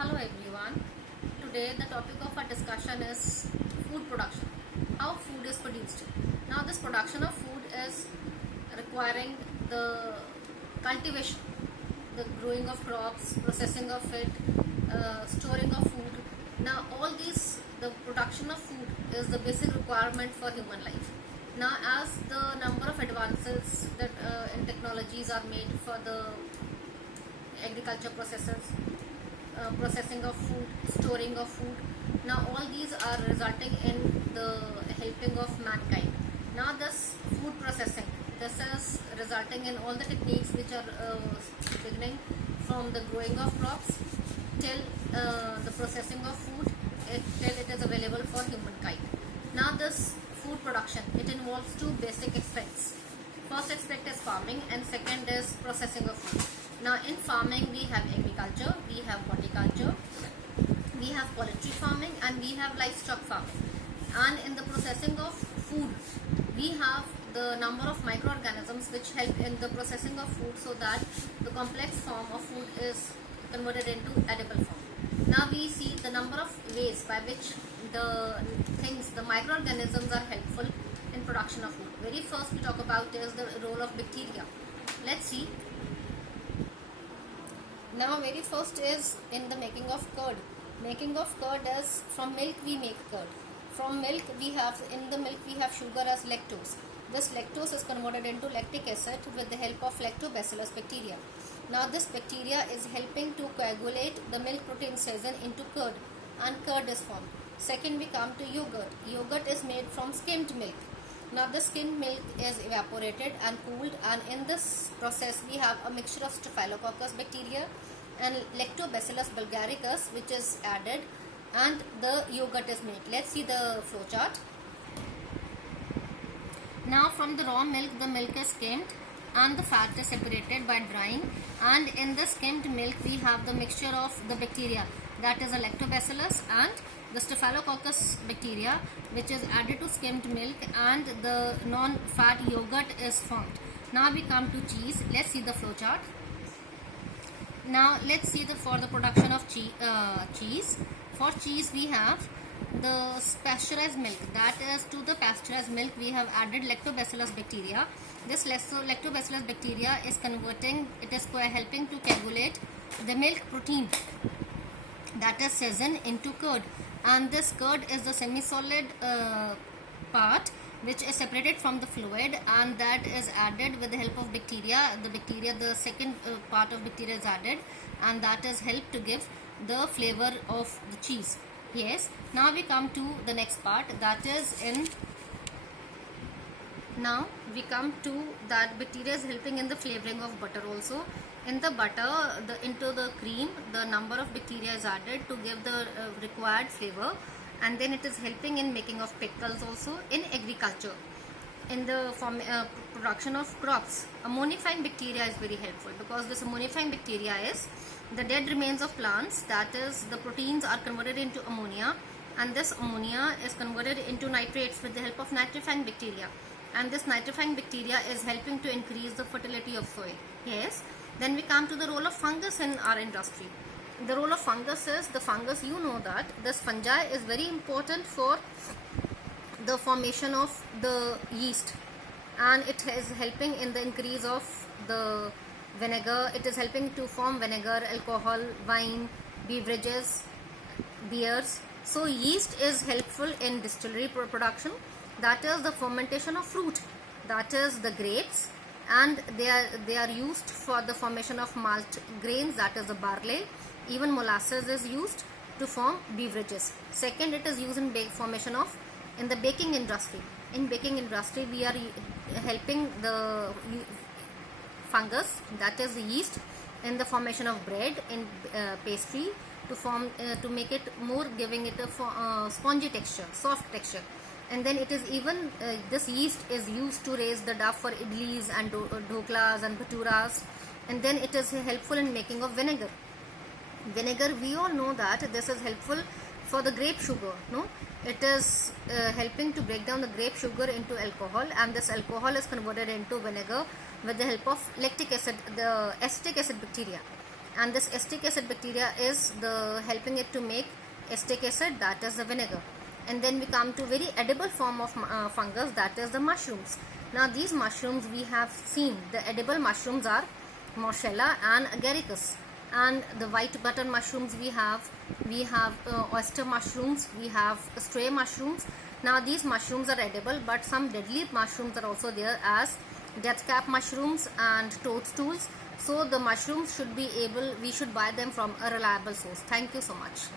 Hello everyone. Today the topic of our discussion is food production. How food is produced. Now this production of food is requiring the cultivation, the growing of crops, processing of it, storing of food. Now all these, the production of food is the basic requirement for human life. Now as the number of advances that in technologies are made for the agriculture processes, processing of food, storing of food. Now all these are resulting in the helping of mankind. Now this food processing, this is resulting in all the techniques which are beginning from the growing of crops till the processing of food till it is available for humankind. Now this food production, it involves two basic aspects. First aspect is farming and second is processing of food. Now in farming we have agriculture, we have horticulture, we have poultry farming and we have livestock farming. And in the processing of food, we have the number of microorganisms which help in the processing of food so that the complex form of food is converted into edible form. Now we see the number of ways by which the microorganisms are helpful in production of food. Very first we talk about is the role of bacteria. Let's see. Now very first is in the making of curd. Making of curd is from milk we make curd. From milk we have, in the milk we have sugar as lactose. This lactose is converted into lactic acid with the help of lactobacillus bacteria. Now this bacteria is helping to coagulate the milk protein season into curd and curd is formed. Second we come to yogurt. Yogurt is made from skimmed milk. Now the skimmed milk is evaporated and cooled, and in this process we have a mixture of Staphylococcus bacteria and Lactobacillus bulgaricus which is added and the yogurt is made. Let's see the flow chart. Now from the raw milk the milk is skimmed and the fat is separated by drying, and in the skimmed milk we have the mixture of the bacteria, that is a Lactobacillus and the Staphylococcus bacteria which is added to skimmed milk, and the non-fat yogurt is formed. Now we come to cheese. Let's see the flow chart. Now let's see for the production of cheese. For cheese we have the pasteurized milk, that is to the pasteurized milk we have added Lactobacillus bacteria. This Lactobacillus bacteria is converting, it is helping to coagulate the milk protein, that is casein, into curd, and this curd is the semi-solid part which is separated from the fluid, and that is added with the help of bacteria. The second part of bacteria is added, and that is helped to give the flavor of the cheese. Yes, now we come to the next part, that is now we come to that bacteria is helping in the flavoring of butter also. In the butter, into the cream, the number of bacteria is added to give the required flavor, and then it is helping in making of pickles also. In agriculture, in the production of crops, ammonifying bacteria is very helpful, because this ammonifying bacteria is the dead remains of plants, that is the proteins are converted into ammonia, and this ammonia is converted into nitrates with the help of nitrifying bacteria, and this nitrifying bacteria is helping to increase the fertility of soil. Yes. Then we come to the role of fungus in our industry. The role of fungus is, the fungus, you know that this fungi is very important for the formation of the yeast, and it is helping in the increase of the vinegar. It is helping to form vinegar, alcohol, wine, beverages, beers. So yeast is helpful in distillery production, that is the fermentation of fruit, that is the grapes, and they are used for the formation of malt grains, that is the barley. Even molasses is used to form beverages. Second, it is used in formation of in the baking industry. In baking industry we are helping the fungus, that is the yeast, in the formation of bread, in pastry, to form to make it more, giving it a spongy texture, soft texture. And then it is even this yeast is used to raise the dough for idlis and dhoklas and bhaturas, and then it is helpful in making of vinegar. Vinegar, we all know that this is helpful for the grape sugar, no? It is helping to break down the grape sugar into alcohol, and this alcohol is converted into vinegar with the help of lactic acid, the acetic acid bacteria. and this acetic acid bacteria is the helping it to make acetic acid, that is the vinegar. And then we come to very edible form of fungus, that is the mushrooms. Now these mushrooms we have seen, the edible mushrooms are Moschella and Agaricus, and the white button mushrooms we have oyster mushrooms, we have stray mushrooms. Now these mushrooms are edible, but some deadly mushrooms are also there as death cap mushrooms and toadstools. So the mushrooms should be we should buy them from a reliable source. Thank you so much.